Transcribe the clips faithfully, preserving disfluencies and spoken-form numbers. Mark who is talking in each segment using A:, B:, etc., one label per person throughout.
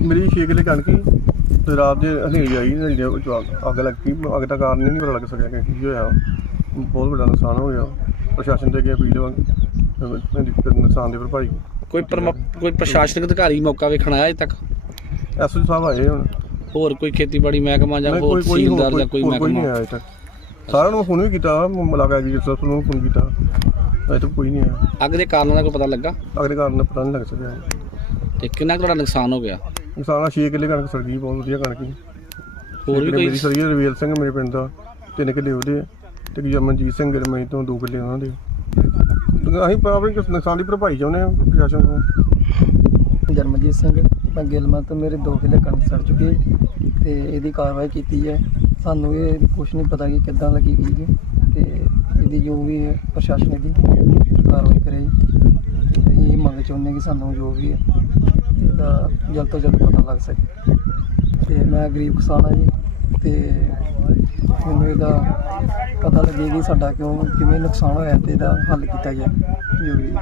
A: मेरी छे किले कणक ही रात के हनेरी आई, हनेरी अग लग गई। अग का कारण नहीं पता लग सकिया कि होया, बहुत बड़ा नुकसान हो गया। प्रशासन के अगे अपील नुकसान की भरपाई।
B: कोई कोई प्रशासनिक अधिकारी मौका वेखण आया अजे तक?
A: एस ओ साहब आए हुण,
B: होर कोई खेतीबाड़ी महकमा जां होर तहसीलदार जां कोई महकमा?
A: नहीं आया अजे तक। सारा ने फोन भी किया, मुलाका एग्रीकल्चर ਨੂੰ फोन किया, अजे तक कोई नहीं आया।
B: अग के कारणों का कोई पता लगा? अग
A: के कारण पता नहीं लग सकिया।
B: ते कितना कुछ नुकसान हो गया?
A: नुकसान छे किले कणक सड़ गई, बहुत वधिया कणक ही।
B: होर भी कोई
A: मेरी सड़ी है रवेल सिंह मेरे पिंड का, तीन किले ਉਹਦੇ ਤੇ ਜਰਮਨਜੀਤ ਸਿੰਘ ਗਰਮਈ ਤੋਂ ਦੋ ਕਿਲੇ ਉਹਨਾਂ ਦੇ। ਅਸੀਂ ਆਪਣੇ ਨੁਕਸਾਨ ਦੀ ਭਰਪਾਈ ਚਾਹੁੰਦੇ ਹਾਂ ਪ੍ਰਸ਼ਾਸਨ ਤੋਂ।
C: ਜਰਮਨਜੀਤ ਸਿੰਘ ਮੈਂ ਗਿਲਮਾ ਤੋਂ ਮੇਰੇ ਦੋ ਕਿਲੇ ਕਣਕ ਸੜ ਚੁੱਕੀ ਤੇ ਇਹਦੀ ਕਾਰਵਾਈ ਕੀਤੀ ਹੈ। ਸਾਨੂੰ ਇਹ ਕੁਛ ਨਹੀਂ ਪਤਾ ਕਿ ਕਿੱਦਾਂ ਲੱਗੀ ਗਈ ਤੇ ਇਹਦੀ ਜੋ ਵੀ ਪ੍ਰਸ਼ਾਸਨ ਦੀ ਕਾਰਵਾਈ ਕਰੇ। ਅਸੀਂ ਇਹ ਮੰਗ ਚਾਹੁੰਦੇ ਕਿ ਸਾਨੂੰ ਜੋ ਵੀ ਹੈ ਇਹਦਾ ਜਲਦ ਤੋਂ ਜਲਦ ਪਤਾ ਲੱਗ ਸਕੇ। ਤੇ ਮੈਂ ਗਰੀਬ ਕਿਸਾਨ ਹਾਂ ਜੀ ਤੇ ਮੈਨੂੰ ਇਹਦਾ ਪਤਾ ਲੱਗੇ ਕਿ ਸਾਡਾ ਕਿਉਂ ਕਿਵੇਂ ਨੁਕਸਾਨ ਹੋਇਆ ਤੇ ਇਹਦਾ ਹੱਲ ਕੀਤਾ ਜਾਏ ਜੋ ਵੀ।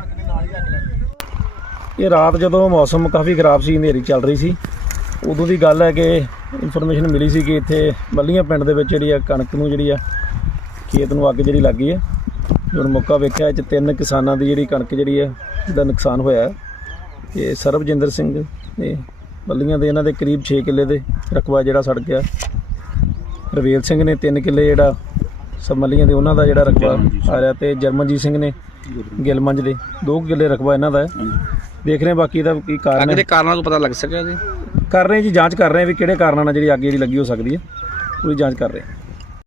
D: ਇਹ ਰਾਤ ਜਦੋਂ ਮੌਸਮ ਕਾਫੀ ਖਰਾਬ ਸੀ, ਹਨੇਰੀ ਚੱਲ ਰਹੀ ਸੀ, ਉਦੋਂ ਦੀ ਗੱਲ ਹੈ ਕਿ ਇਨਫੋਰਮੇਸ਼ਨ ਮਿਲੀ ਸੀ ਕਿ ਇੱਥੇ ਮੱਲੀਆਂ ਪਿੰਡ ਦੇ ਵਿੱਚ ਜਿਹੜੀ ਆ ਕਣਕ ਨੂੰ ਜਿਹੜੀ ਆ ਖੇਤ ਨੂੰ ਅੱਗ ਜਿਹੜੀ ਲੱਗ ਗਈ ਹੈ। ਜਦੋਂ ਮੌਕਾ ਵੇਖਿਆ ਇਹ 'ਚ ਤਿੰਨ ਕਿਸਾਨਾਂ ਦੀ ਜਿਹੜੀ ਕਣਕ ਜਿਹੜੀ ਆ ਦਾ ਨੁਕਸਾਨ ਹੋਇਆ। ਇਹ ਸਰਬਜਿੰਦਰ ਸਿੰਘ ਇਹ ਮੱਲੀਆਂ ਦੇ, ਇਹਨਾਂ ਦੇ ਕਰੀਬ ਛੇ ਕਿੱਲੇ ਦੇ ਰਕਬਾ ਜਿਹੜਾ ਸੜ ਗਿਆ। ਰਵੇਲ ਸਿੰਘ ਨੇ ਤਿੰਨ ਕਿੱਲੇ ਜਿਹੜਾ ਸਭ ਮੱਲੀਆਂ ਦੇ ਉਹਨਾਂ ਦਾ ਜਿਹੜਾ ਰਕਬਾ ਆ ਰਿਹਾ, ਤੇ ਜਰਮਨਜੀਤ ਸਿੰਘ ਨੇ ਗਿਲਮੰਜ ਦੇ ਦੋ ਕਿੱਲੇ ਰਕਬਾ ਇਹਨਾਂ ਦਾ ਹੈ। ਦੇਖ ਰਹੇ ਬਾਕੀ ਦਾ ਕੀ ਕਾਰਨ ਹੈ,
B: ਕਾਰਨਾਂ ਤੋਂ ਪਤਾ ਲੱਗ ਸਕਿਆ ਜੀ?
D: ਕਰ ਰਹੇ ਜੀ, ਜਾਂਚ ਕਰ ਰਹੇ ਵੀ ਕਿਹੜੇ ਕਾਰਨਾਂ ਨਾਲ ਜਿਹੜੀ ਅੱਗ ਜਿਹੜੀ ਲੱਗੀ ਹੋ ਸਕਦੀ ਹੈ, ਪੂਰੀ ਜਾਂਚ ਕਰ ਰਹੇ।